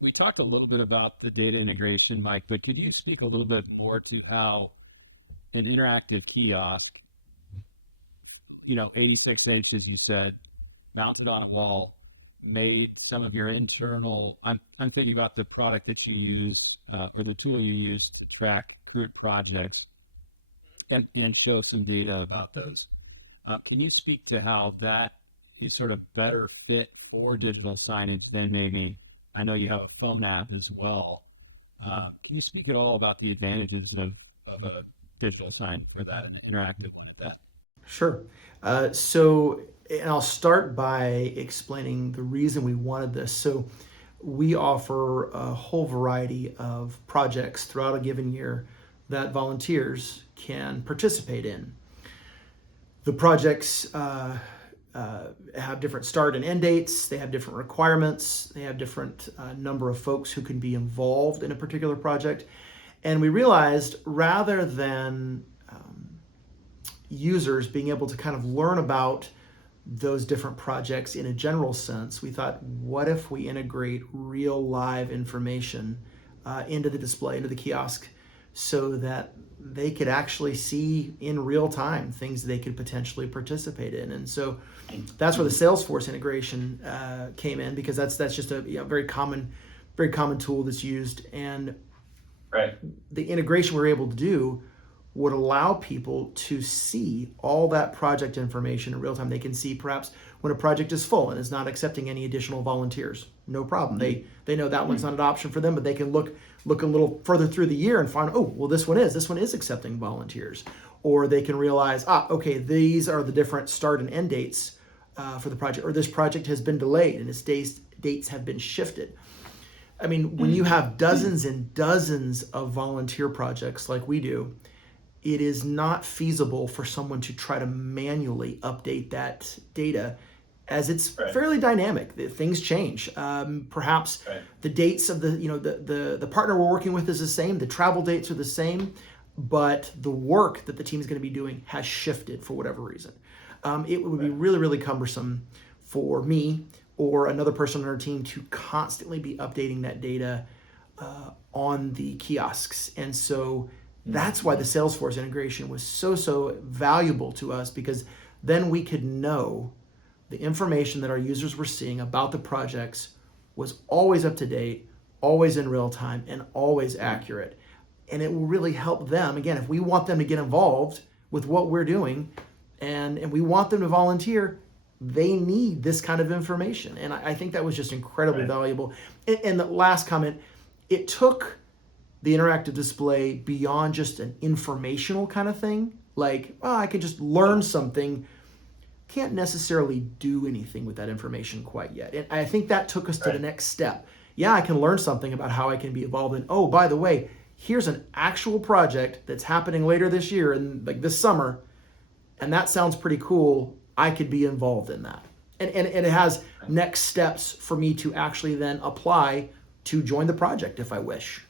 we talked a little bit about the data integration, Mike, but could you speak a little bit more to how an interactive kiosk, 86 inches, you said, mounted on a wall, made some of your internal, I'm thinking about the product that you use, or the tool you use to track good projects and show some data about those. Can you speak to how that is sort of better fit for digital signage than maybe, I know you have a phone app as well. Can you speak at all about the advantages of a digital sign for that and interactive like that? Sure. And I'll start by explaining the reason we wanted this. So, we offer a whole variety of projects throughout a given year that volunteers can participate in. The projects have different start and end dates. They have different requirements. They have different number of folks who can be involved in a particular project. And we realized rather than users being able to kind of learn about those different projects in a general sense, we thought, what if we integrate real live information into the display, into the kiosk, so that they could actually see in real time things they could potentially participate in. And so that's where the Salesforce integration came in, because that's just a very common tool that's used. And Right. the integration we were able to do would allow people to see all that project information in real time. They can see perhaps when a project is full and is not accepting any additional volunteers. No problem. They know that one's not an option for them, but they can look a little further through the year and find, oh, well, this one is accepting volunteers. Or they can realize, okay, these are the different start and end dates for the project, or this project has been delayed and its dates have been shifted. I mean, when you have dozens and dozens of volunteer projects like we do, it is not feasible for someone to try to manually update that data, as it's fairly dynamic. Things change. Perhaps the dates of the partner we're working with is the same. The travel dates are the same, but the work that the team is going to be doing has shifted for whatever reason. It would be really, really cumbersome for me or another person on our team to constantly be updating that data on the kiosks. And so that's why the Salesforce integration was so valuable to us, because then we could know the information that our users were seeing about the projects was always up to date, always in real time, and always accurate. And it will really help them. Again, if we want them to get involved with what we're doing and we want them to volunteer, they need this kind of information. And I think that was just incredibly valuable. And the last comment, it took the interactive display beyond just an informational kind of thing. Like, I can just learn something. Can't necessarily do anything with that information quite yet. And I think that took us to the next step. Yeah, I can learn something about how I can be involved in, oh, by the way, here's an actual project that's happening later this year and like this summer, and that sounds pretty cool. I could be involved in that. And it has next steps for me to actually then apply to join the project if I wish.